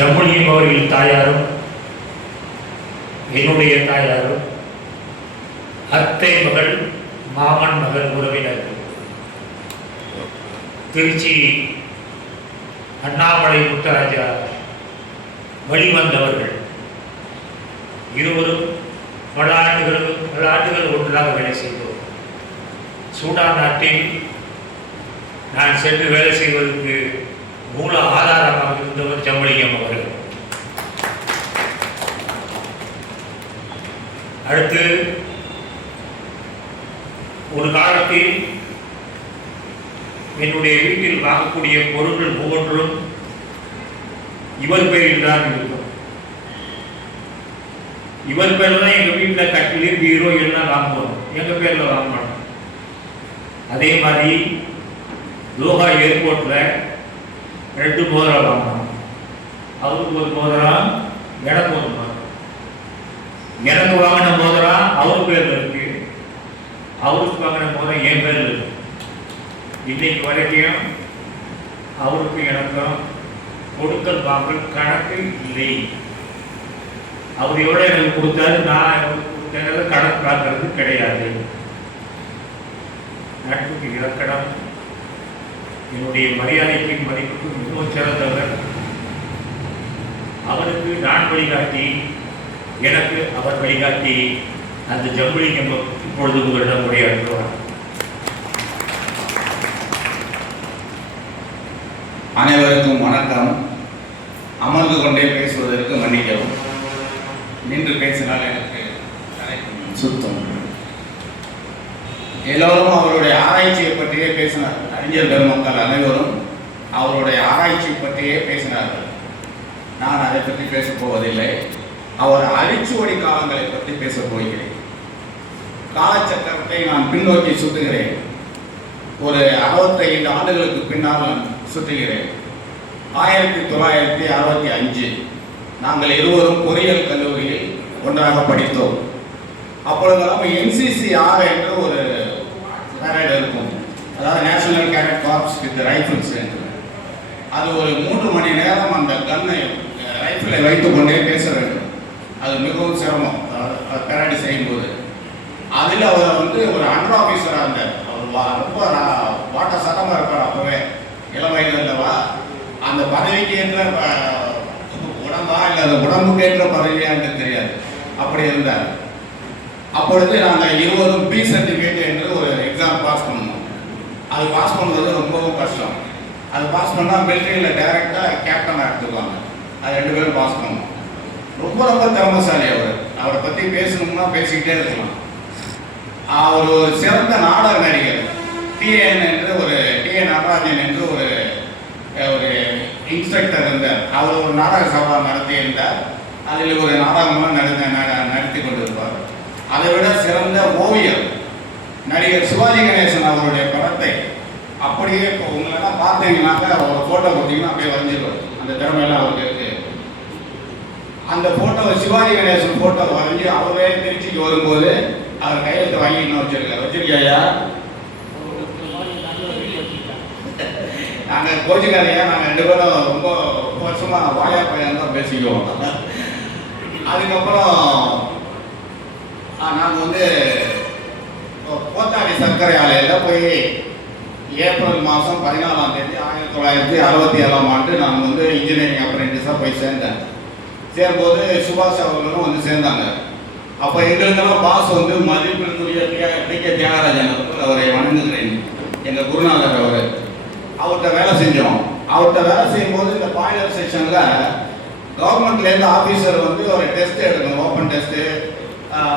ஜம்புலியம் அவர்களின் தாயாரும் என்னுடைய தாயாரும் அத்தை மகள் மாமன் மகள் உறவினர்கள். திருச்சி அண்ணாமலை முத்தராஜா வழிவந்தவர்கள் இருவரும் பல ஆண்டுகள் ஒன்றாக வேலை செய்தோம். சூடான் நாட்டில் நான் சென்று வேலை செய்வதற்கு மூல ஆதாரமாக இருந்தவர் ஜம்புலியம் அவர்கள். அடுத்து ஒரு காலத்தில் என்னுடைய வீட்டில் வாங்கக்கூடிய பொருட்கள் ஒவ்வொன்றும் இவர் பேரில் தான் இருக்கும். இவர் பேரில் தான் எங்கள் வீட்டில் கட்டில் பீரோ எல்லாம் வாங்குவோம், எங்கள் பேரில் வாங்க மாட்டோம். அதே மாதிரி லோகா ஏர்போர்ட்டில் 2 மோதிரம் வாங்கணும். அவருக்கு ஒரு மோதிரம், எனக்கு ஒரு மோதிரம். எனக்கு வாங்கின மோதிரம் அவர் பேரில் இருக்கு, அவருக்கு வாங்கின மோதிரம் என் பேரில் இருக்கு. இன்னைக்கு வரைக்கும் அவருக்கு எனக்கும் கொடுக்கல் வாங்கல் கணக்கு இல்லை. அவர் எவ்வளோ எனக்கு கொடுத்தாரு, நான் அவருக்கு கொடுத்தது கணக்கு பார்க்கறது கிடையாது. நட்புக்கு இலக்கணம், என்னுடைய மரியாதைக்கு மதிப்புக்கு மிகவும் சிறந்தவர். அவருக்கு நான் வழிகாட்டி, எனக்கு அவர் வழிகாட்டி. அந்த ஜம்புலியம் இப்பொழுது உங்களிடம் உரையாற்றுவார். அனைவருக்கும் வணக்கம். அமர்ந்து கொண்டே பேசுவதற்கு மன்னிக்கவும். நின்று பேசினால் எனக்கு சுத்தம். எல்லோரும் அவருடைய ஆராய்ச்சியை பற்றியே பேசினார். அறிஞர் பெருமக்கள் அனைவரும் அவருடைய ஆராய்ச்சி பற்றியே பேசினார்கள். நான் அதை பற்றி பேசப் போவதில்லை. அவர் அரிச்சுவடி காலங்களை பற்றி பேசப் போகிறேன். காலச்சக்கரத்தை நான் பின்னோக்கி சுட்டுகிறேன். ஒரு 65 ஆண்டுகளுக்கு பின்னால் சுற்றுகிறேன். 1965 நாங்கள் இருவரும் பொறியியல் கல்லூரியில் ஒன்றாக படித்தோம். அப்பொழுதெல்லாம் NCCR என்று ஒரு பேரட் இருக்கும், அதாவது national cadet corps with rifles என்று. அது ஒரு 3 மணி நேரம் அந்த கன்னை ரைஃபிளை வைத்துக் கொண்டே பேச வேண்டும். அது மிகவும் சிரமம் பேரட் செய்யும்போது. அதில் அவர் ஒரு அண்டர் ஆஃபீஸராக இருந்தார். அவர் ரொம்ப வாட்ட சட்டமாக இருப்பார். அப்போவே இளம் வயது அல்லவா, அந்த பதவிக்கு ஏற்ற உடம்பா இல்லை அந்த உடம்புக்கு ஏற்ற பதவியான்னு தெரியாது, அப்படி இருந்தார். அப்பொழுது நாங்கள் இருவரும் பி சர்டிஃபிகேட் என்று ஒரு எக்ஸாம் பாஸ் பண்ணோம். அது பாஸ் பண்ணுறது ரொம்பவும் கஷ்டம். அது பாஸ் பண்ணால் மிலிட்ரியில் டைரெக்டாக கேப்டனாக எடுத்துக்குவாங்க. அது 2 பேரும் பாஸ் பண்ணோம். ரொம்ப ரொம்ப திறமைசாலி அவர். அவரை பற்றி பேசணும்னா பேசிக்கிட்டே இருக்கலாம். அவர் ஒரு சிறந்த நாடக நடிகர். டிஎன் நடராஜன் என்று ஒரு இன்ஸ்ட்ரக்டர் இருந்தார். அவர் ஒரு நாடக சபா நடத்தி இருந்தார். அதில் ஒரு நாடகமாக நடத்தி கொண்டிருப்பார். அதை விட சிறந்த ஓவியர் நடிகர் சிவாஜி கணேசன் அவருடைய படத்தை அப்படியே இப்போ உங்களெல்லாம் பார்த்தீங்கன்னாக்கா ஒரு ஃபோட்டோ கொடுத்தீங்கன்னா அப்படியே வரைஞ்சிருவார். அந்த திறமையெல்லாம் அவருக்கு இருக்கு. அந்த ஃபோட்டோவை சிவாஜி கணேசன் ஃபோட்டோ வரைஞ்சி அவரே திருச்சிக்கு வரும்போது அவர் கையெழுத்து வாங்கி இன்னும் வச்சிருக்கியா நாங்கள் கோச்சிக்காரையா, நாங்கள் 2 பேரும் ரொம்ப வருஷமாக வாயா பையன் தான் பேசிக்குவோம். அதுக்கப்புறம் நாங்கள் கோத்தாடி சர்க்கரை ஆலையில் போய் ஏப்ரல் மாதம் 14ஆம் தேதி 1967ஆம் ஆண்டு நான் இன்ஜினியரிங் அப்ரெண்டிஸாக போய் சேர்ந்தேன். சேரும்போது சுபாஷ் அவர்களும் சேர்ந்தாங்க. அப்போ எங்களுக்கெல்லாம் பாஸ் மதிப்பிற்குரிய டி.கே. தியாகராஜன் அவரை வணங்குகிறேன். எங்கள் குருநாதர் அவர்கிட்ட வேலை செஞ்சோம். அவர்கிட்ட வேலை செய்யும்போது இந்த பாய்லர் செக்ஷனில் கவர்மெண்ட்லேருந்து ஆஃபீஸர் ஒரு டெஸ்ட் எடுக்கணும். ஓப்பன் டெஸ்ட்டு,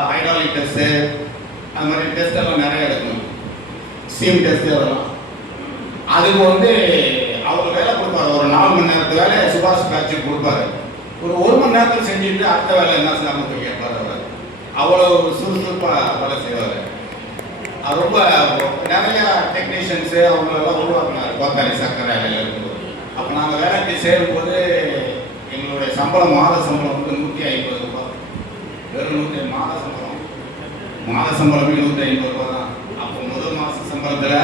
ஹைட்ராலிக் டெஸ்ட்டு, அது மாதிரி டெஸ்ட் எல்லாம் நிறைய எடுக்கணும். ஸ்டீம் டெஸ்ட்டு அதெல்லாம். அதுக்கு அவர் வேலை கொடுப்பாரு. ஒரு 4 மணி நேரத்து வேலையை சுபாஷ் காட்சி கொடுப்பாரு. ஒரு 1 மணி நேரத்தில் செஞ்சுட்டு அடுத்த வேலை என்ன செய்யணும் கேட்பார். அவர் அவ்வளோ சுறுசுறுப்பாக வேலை செய்வார். அது ரொம்ப நிறைய டெக்னீஷியன்ஸு அவங்களெல்லாம் உருவாக்குனார் கோத்தாரி சர்க்கரை ஆலையில் இருக்கும்போது. அப்போ நாங்கள் வேலைக்கு சேரும்போது எங்களுடைய சம்பளம், மாத சம்பளம் 150 ரூபா. வெறும் 150 மாத சம்பளமே 150 ரூபா தான். அப்போ முதல் மாத சம்பளத்தில்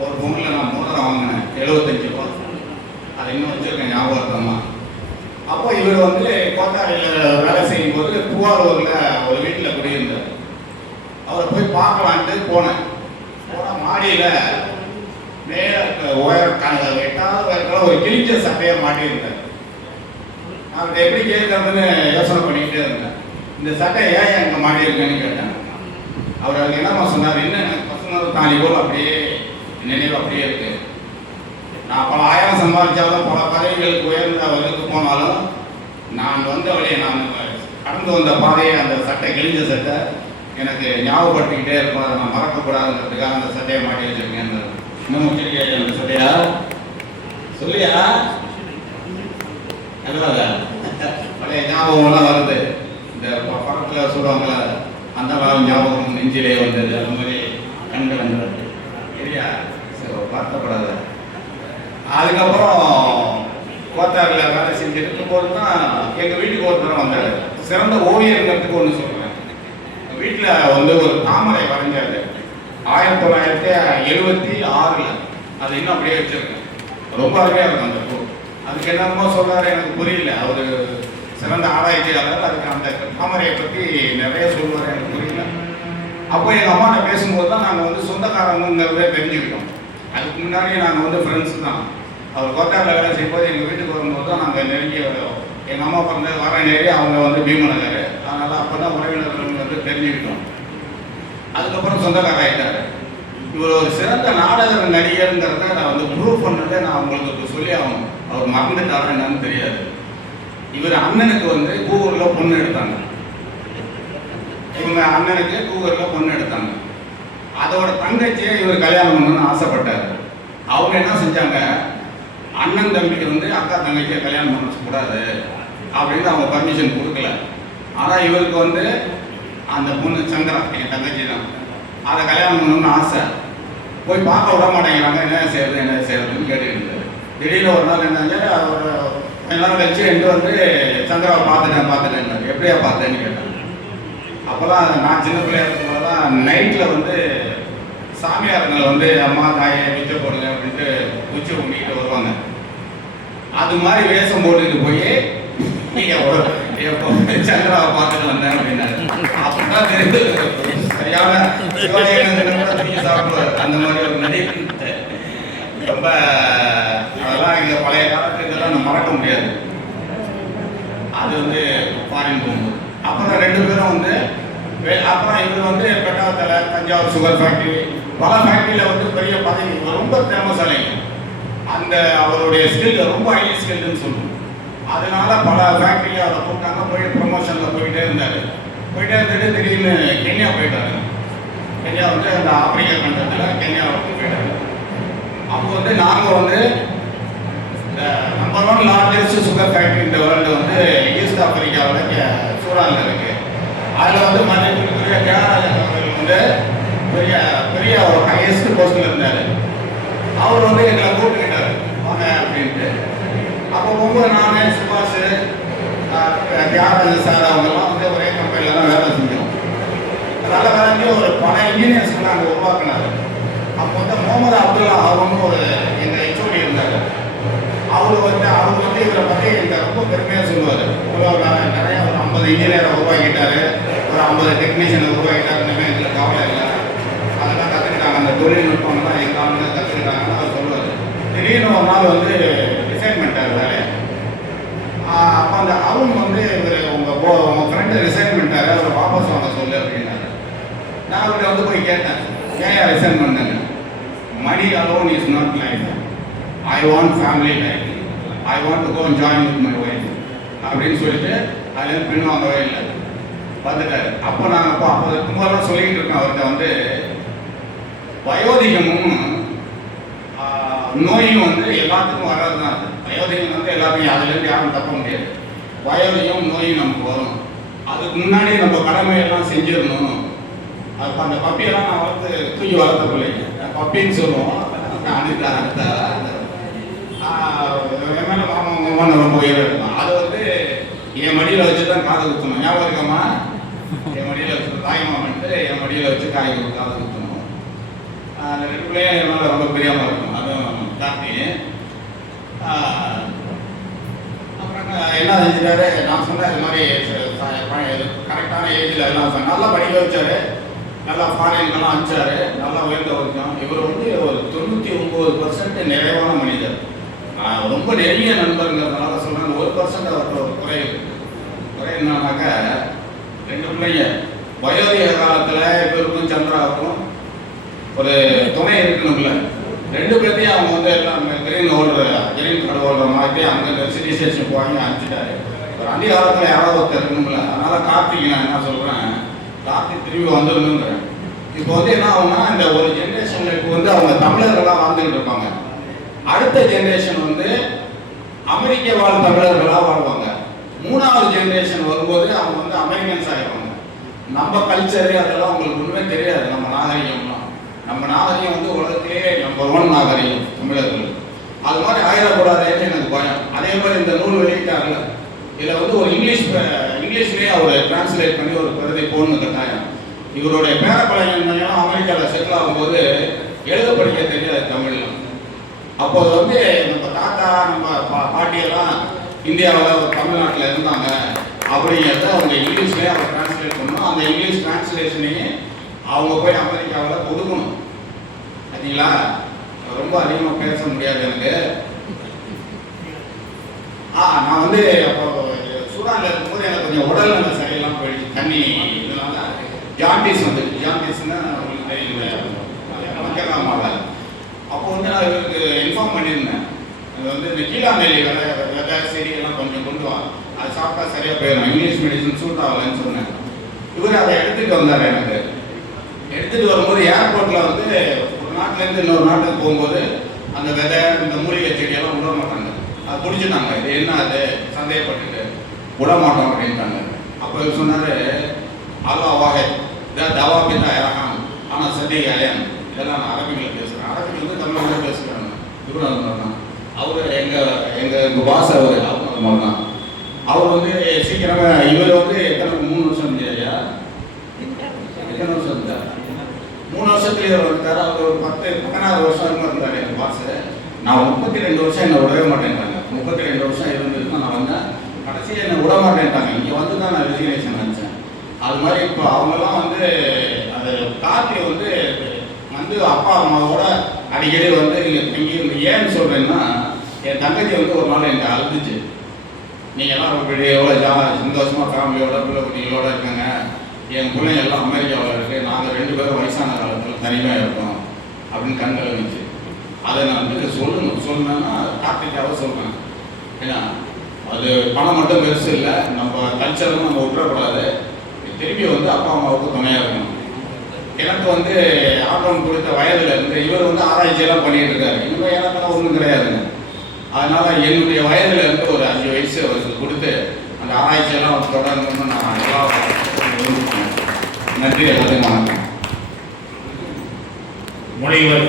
ஒரு பொங்கலில் நான் மோதிரம் வாங்கினேன் 75 ரூபா. அதை இன்னும் வச்சுருக்கேன் ஞாபகத்தமாக. அப்போ இவர் வந்து கோத்தாரியில் வேலை செய்யும் போது திருவாரூரில் ஒரு வீட்டில் குடியிருந்தார். அவரை போய் பார்க்கலான்ட்டு போனேன். போனால் மாடியில் மேலே எட்டாவது வயதில் ஒரு கிழிஞ்ச சட்டையை மாட்டியிருந்தார். அவர்கிட்ட எப்படி கேட்கறதுன்னு யோசனை பண்ணிக்கிட்டே இருந்தேன். இந்த சட்டை ஏன் எங்கே மாட்டியிருக்கேன்னு கேட்டேன். அவர் அதுக்கு என்னம்மா சொன்னார், என்ன பசங்க தாண்டி போல் அப்படியே நினைவு அப்படியே இருக்கு. நான் பல ஆயிரம் சம்பாதிச்சாலும் பல பதவிகளுக்கு உயர்ந்த வகுக்கு போனாலும் நான் வந்த வழியை நான் கடந்து வந்த பாதையை அந்த சட்டை கிழிஞ்ச சட்டை எனக்கு ஞாபகப்படுத்திக்கிட்டே இருக்கும். அதை நான் மறக்கக்கூடாதுன்றதுக்காக அந்த சட்டையை மாட்டி வச்சிருக்கேன். இன்னும் வச்சிருக்கே அந்த சட்டையா சொல்லியா நல்லதா பழைய ஞாபகம்லாம் வருது. இந்த படத்தில் சொல்லுவாங்கள அந்த காலம் ஞாபகம் நெஞ்சிலே வந்தது, அது மாதிரி கண்கள் சரியா வருத்தப்படாத. அதுக்கப்புறம் கோத்தாரில் வேலை செஞ்சுட்டு இருக்கும்போது தான் எங்கள் வீட்டுக்கு ஒருத்தர் வந்தார். சிறந்த ஓவியங்கிறதுக்கு ஒன்று சொல்கிறேன். வீட்டில் வந்து ஒரு தாமரை வரைஞ்சாரு 1976. அது இன்னும் அப்படியே வச்சிருக்கேன். ரொம்ப அருமையாக இருக்கும் அந்த பூ. அதுக்கு என்னமோ சொல்கிறாரு எனக்கு புரியல. அவர் சிறந்த ஆராய்ச்சியாளர். அதுக்கு அந்த தாமரையை பற்றி நிறைய சொல்லுவார், எனக்கு புரியல. அப்போ எங்கள் அம்மா நான் பேசும்போது தான் நாங்கள் வந்து சொந்தக்காரங்கிறத தெரிஞ்சுக்கிட்டோம். அதுக்கு முன்னாடி நாங்கள் வந்து ஃப்ரெண்ட்ஸ் தான். அவர் கோத்தாரில் வேலை செய்யும்போது எங்கள் வீட்டுக்கு வரும்போது தான் நாங்கள் நெருங்கிய எங்கள் அம்மா பிறந்த வர நேரி அவங்க வந்து பீமநகர். அதனால் அப்போ தான் உறவினர்கள் வந்து தெரிஞ்சுக்கிட்டோம். அதுக்கப்புறம் சொந்தக்காரர் ஆகிட்டார். இவர் ஒரு சிறந்த நாடக நடிகருங்கிறத நான் வந்து ப்ரூவ் பண்ணுறதை நான் உங்களுக்கு சொல்லி ஆகணும். அவர் மறந்துட்டாரா என்னன்னு தெரியாது. இவர் அண்ணனுக்கு வந்து கூவூரில் பொண்ணு எடுத்தாங்க. இவங்க அண்ணனுக்கு கூவூரில் பொண்ணு எடுத்தாங்க. அதோட தங்கச்சியை இவர் கல்யாணம் பண்ணணும்னு ஆசைப்பட்டார். அவங்க என்ன செஞ்சாங்க, அண்ணன் தம்பிக்கு வந்து அக்கா தங்கச்சியை கல்யாணம் பண்ணக்கூடாது அப்படின்னு அவங்க பர்மிஷன் கொடுக்கல. ஆனால் இவருக்கு வந்து அந்த பொண்ணு சந்திரா என் தங்கச்சி தான், அதை கல்யாணம் பண்ணணும்னு ஆசை. போய் பார்க்க விட மாட்டேங்கிறாங்க. என்ன செய்யறதுன்னு கேட்டுக்கிட்டு திடீர்னு ஒரு நாள் என்ன அவர் எல்லாரும் கழிச்சு என்கிட்ட வந்து சந்திராவை பார்த்துட்டேன் எப்படியா பார்த்தேன்னு கேட்டாங்க. அப்போல்லாம் நான் சின்ன பிள்ளையா இருக்கும்போது தான் நைட்டில் வந்து சாமியாருங்களை வந்து அம்மா தாயை மிச்ச போடுங்க அப்படின்ட்டு உச்சி பண்ணிக்கிட்டு வருவாங்க. அது மாதிரி வேஷம் போட்டுக்கிட்டு போய் சந்திராவை பார்த்துட்டு வந்தேன் அப்படின்னாரு. அப்படின்னா தெரிந்து சரியான சிவாலயம் சாப்பிடுவார். அந்த மாதிரி ஒரு நடிகை ரொம்ப அதெல்லாம் இங்கே பழைய காலத்துக்கெல்லாம் நம்ம மறக்க முடியாது. அது வந்து ஃபாரின் போகும்போது அப்புறம் ரெண்டு பேரும் வந்து அப்புறம் இவர் வந்து பெட்டாவத்தில் தஞ்சாவூர் சுகர் ஃபேக்ட்ரி பல ஃபேக்ட்ரியில் வந்து பெரிய பதவி ரொம்ப ஃபேமஸ் ஆலைங்க. அந்த அவருடைய ஸ்கில் ரொம்ப ஹை ஸ்கில்னு சொல்லுவோம். அதனால பல ஃபேக்ட்ரியில் அவரை கூப்பிட்டாங்க. போய் ப்ரொமோஷனில் போயிட்டே இருந்தார். போயிட்டே இருந்துட்டு திடீர்னு கென்யா போயிட்டாரு. கென்யா வந்து அந்த ஆப்பிரிக்கா கண்டத்தில் கென்யாவுக்கு போயிட்டாரு. அப்போ வந்து நாங்கள் வந்து இந்த நம்பர் 1 லார்ஜஸ்ட் சுகர் ஃபேக்ட்ரி இந்த வேர்ல்டு வந்து ஈஸ்ட் ஆப்பிரிக்காவில் சூடானில் இருக்குது. அதில் வந்து மதிப்பிற்குரிய தியாகராஜன் அவர்கள் வந்து பெரிய பெரிய ஒரு ஹையஸ்ட் போஸ்டில் இருந்தார். அவர் வந்து எங்களை கூப்பிட்டுக்கிட்டார் வாங்க அப்படின்ட்டு. அப்போ போகும்போது நான் சுபாஷ் தியாகராஜன் சார் அவங்கெல்லாம் வந்து ஒரே கம்பெனியில் தான் வேலை செஞ்சோம். அதனால் வேலைக்கு ஒரு பல இன்ஜினியர்ஸ் நாங்கள் உருவாக்கினார். அப்போ வந்து முகமது அப்துல்லா அவரும் ஒரு எங்கள் ஹெச்ஓடி இருந்தார். அவர் வந்து இவரை பற்றி எனக்கு ரொம்ப பெருமையாக சொல்லுவார். நிறைய ஒரு 50 இன்ஜினியரை உருவாக்கிட்டார், ஒரு 50 டெக்னீஷியனை உருவாக்கிட்டார். இனிமேல் எங்களுக்கு கவலை இல்லை, அதெல்லாம் கற்றுக்கிட்டாங்க, அந்த தொழில்நுட்பம்லாம் எங்கள் ஆளுங்க கற்றுக்கிட்டாங்கன்னு அவர் சொல்லுவார். திடீர்னு ஒரு நாள் வந்து ரிசைன் பண்ணிட்டார் வேலையை. அப்போ அந்த அருண் வந்து இவர் உங்கள் ஃப்ரெண்டு ரிசைன் பண்ணிட்டாரு, அவரை வாபஸ் வாங்க சொல்லு அப்படின்னாரு. நான் அவர்கிட்ட வந்து போய் கேட்டேன், ஏன் ரிசைன் பண்ணேங்க? Money alone is not life. I want family life. I want to go and join with my wife. அப்படின்னு சொல்லிட்டு அதுலேருந்து பின் வாங்கவே இல்லை, பார்த்துட்டாரு. அப்போ நாங்கள் அப்போ இருக்கும்போதெல்லாம் சொல்லிக்கிட்டு இருக்கோம் அவர்கிட்ட வந்து வயோதிகமும் நோயும் வந்து எல்லாத்துக்கும் வராது தான். அது வயோதிகம் வந்து எல்லாத்தையும் அதுலேருந்து யாரும் தப்ப முடியாது. வயோதிகம் நோயும் நமக்கு வரும். அதுக்கு முன்னாடி நம்ம கடமையெல்லாம் செஞ்சிடணும். அப்போ அந்த பப்பியெல்லாம் நான் வளர்த்து தூக்கி வளர்த்த பிள்ளைங்க பப்பின்னு சொல்லுவோம். ரொம்ப உயரம் இருக்கும். அது வந்து என் மடியில் வச்சு தான் காது குத்தணும். ஞாபகம் இருக்கம்மா? என் மடியில் வச்சு தாய்மாமன்ட்டு என் மடியில் வச்சு காது குத்தணும். அந்த 2 பிள்ளையும் என்னால் ரொம்ப பிரியமாக இருக்கும். அதுவும் கார்த்தி. அப்புறம் என்ன செஞ்சிட்டாரு, நான் சொன்னேன் இது மாதிரி கரெக்டான ஏஜில் எல்லாம் நல்லா படிக்க வச்சாரு, நல்லா ஃபாரின்கெல்லாம் அனுப்பிச்சாரு, நல்லா உயர்ந்த வரைக்கும். இவர் வந்து ஒரு 99% நிறைவான மனிதர். நான் ரொம்ப நெருங்கிய நண்பருங்கிறதுனால சொல்கிறேன். 1% அவர்கிட்ட ஒரு குறை என்னன்னாக்க, 2 பிள்ளைங்க வயோதிக காலத்தில் இவருக்கும் சந்திராவுக்கும் ஒரு துணை இருக்கணும்ல. 2 பேர்த்தையும் அவங்க வந்து எல்லாம் கிரீன் கார்டு ஓடுற மாதிரி அங்கே சிட்டி ஸ்டேஷன் போவாங்க அனுப்பிச்சிட்டாரு. ஒரு அதிகாலத்தில் யாராவது ஒருத்தர் இருக்கணும்ல. அதனால கார்த்திக் நான் என்ன சொல்கிறேன், கார்த்திக் திரும்பி வந்துடணுங்கிறேன். இப்போ வந்து என்ன ஆகும்னா, இந்த ஒரு ஜென்ரேஷனில் இப்போ வந்து அவங்க தமிழர்களாக வாழ்ந்துகிட்டு இருப்பாங்க. அடுத்த ஜென்ரேஷன் வந்து அமெரிக்க வாழ் தமிழர்களாக வாழ்வாங்க. 3வது ஜென்ரேஷன் வரும்போது அவங்க வந்து அமெரிக்கன்ஸ் ஆகிடுவாங்க. நம்ம கல்ச்சரு அதெல்லாம் அவங்களுக்கு ஒன்றுமே தெரியாது. நம்ம நாகரிகம் வந்து உலகத்திலே நம்பர் 1 நாகரிகம் தமிழர்கள். அது மாதிரி ஆயிடக்கூடாதுன்னு எனக்கு பயம். அதே மாதிரி இந்த நூல் வெளியிட்டாங்கல்ல, இதில் வந்து ஒரு இங்கிலீஷ்லேயே அவர் டிரான்ஸ்லேட் பண்ணி ஒரு பிரதி போடணும் கட்டாயம். இவருடைய பேரப்பழையெல்லாம் அமெரிக்காவில் செட்டில் ஆகும்போது எழுத படிக்க தெரியாது தமிழில். அப்போது வந்து நம்ம தாத்தா நம்ம பாட்டியெல்லாம் இந்தியாவில் தமிழ்நாட்டில் இருந்தாங்க அப்படிங்கிறத அவங்க இங்கிலீஷ்லேயே அவர் டிரான்ஸ்லேட் பண்ணணும். அந்த இங்கிலீஷ் டிரான்ஸ்லேஷனையே அவங்க போய் அமெரிக்காவில் கொடுக்கணும். பார்த்தீங்களா, ரொம்ப அதிகமாக பேச முடியாது எனக்கு. நான் வந்து அப்போ சூடானில் இருக்கும்போது எனக்கு கொஞ்சம் உடல்நல சரியெல்லாம் போயிடுச்சு. தண்ணி இதனால ஜாண்டிஸ் வந்துடுச்சு. ஜாண்டிஸ்னா உங்களுக்கு தெரியல, மக்கள். அப்போ வந்து நான் இவருக்கு இன்ஃபார்ம் பண்ணியிருந்தேன். அது வந்து இந்த கீழாநெல்லி விதை செடியெல்லாம் கொஞ்சம் கொண்டு வா, அது சாப்பிட்டா சரியாக போயிடும், இங்கிலீஷ் மெடிசன் சூட் ஆகலைன்னு சொன்னேன். இவர் அதை எடுத்துகிட்டு வந்தார். எனக்கு எடுத்துகிட்டு வரும்போது ஏர்போர்ட்டில் வந்து ஒரு நாட்டிலேருந்து இன்னொரு நாட்டுக்கு போகும்போது அந்த விதை இந்த மூலிகை செடியெல்லாம் விட மாட்டாங்க. அது பிடிச்சிட்டாங்க. இது என்ன அது சந்தேகப்பட்டுட்டு விட மாட்டோம் அப்படின்ட்டாங்க. அப்போ இவர் சொன்னார், அல்லா வாஹித் இதான் தவா பிதா இறக்காம ஆனால் சதி கல்யாணம். இதெல்லாம் நான் அரபியில் பேசுகிறேன். அரபில் வந்து தமிழில் பேசுகிறாங்க. இவரும் அவர் எங்கள் பாஸ் அவர் அவங்க தான். அவர் வந்து சீக்கிரமாக இவர் வந்து எத்தனை 3 வருஷம் இல்லையா, எத்தனை வருஷம் இருந்தார்? 3 வருஷத்துல இவர் வந்துட்டார். அவர் ஒரு 10-16 வருஷம் இருந்தார் எங்கள் பாஸ். நான் 32 வருஷம் என்னை விடவே மாட்டேன்ட்டாங்க. 32 வருஷம் இருந்ததுன்னா நான் வந்தேன். கடைசியாக என்னை விட மாட்டேன்ட்டாங்க. இங்கே வந்து தான் நான் ரெசிக்னேஷன் நினச்சேன். அது மாதிரி இப்போ அவங்கெல்லாம் வந்து அது கார்த்தி வந்து அப்பா அம்மாவோட அடிக்கடி வந்து இங்கே தங்கியிருந்து. ஏன்னு சொல்கிறேன்னா, என் தங்கச்சி வந்து ஒரு நாள் என்கிட்ட அழுதுச்சு, நீங்கள் எல்லாம் எவ்வளோ சந்தோஷமாக ஃபேமிலியோட பிள்ளை குட்டிகளோட இருக்காங்க, என் பிள்ளைங்க எல்லாம் அமெரிக்காவில் இருக்குது, நாங்கள் 2 பேரும் வயசான காலத்தில் தனிமையாக இருக்கோம் அப்படின்னு கண்கள் இருந்துச்சு. அதை நான் வந்து சொல்லணும்னா கார்த்திக்காக சொல்கிறேன். ஏன்னா அது பணம் மட்டும் பெருசு இல்லை, நம்ம கல்ச்சரும் நம்ம விட்டுறக்கூடாது. திருப்பி வந்து அப்பா அம்மாவுக்கு துணையாக இருக்கணும். எனக்கு வந்து ஆர்வம் கொடுத்த வயதில் இருந்து இவர் வந்து ஆராய்ச்சியெல்லாம் பண்ணிட்டு இருக்காரு. இன்னும் எனக்கெல்லாம் ஒன்றும் கிடையாதுங்க. அதனால என்னுடைய வயதில் இருந்து ஒரு 5 வயசு அவருக்கு கொடுத்து அந்த ஆராய்ச்சியெல்லாம் தொடரணும்னு நான் நல்லா விரும்புகிறேன். நன்றி, எல்லாத்தையும் வணக்கம். முனைவர்